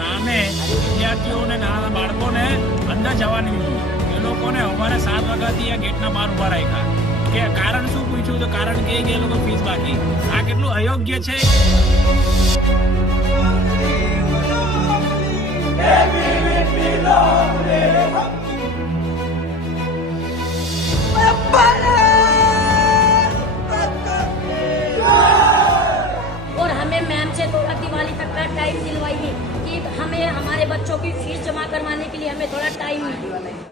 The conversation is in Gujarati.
નામે વિદ્યાર્થીઓને નાના બાળકોને અંદર જવા નહીં દીધું. એ લોકોને અમારે 7 વાગ્યાથી આ ગેટના બહાર ઉભા રાખ્યા. કે કારણ શું પૂછ્યું તો કારણ કે એ લોકો ફીસ બાકી. આ કેટલું અયોગ્ય છે. और हमें मैम से थोड़ा दिवाली तक का टाइम दिलवाइए कि हमें हमारे बच्चों की फीस जमा करवाने के लिए हमें थोड़ा टाइम मिले।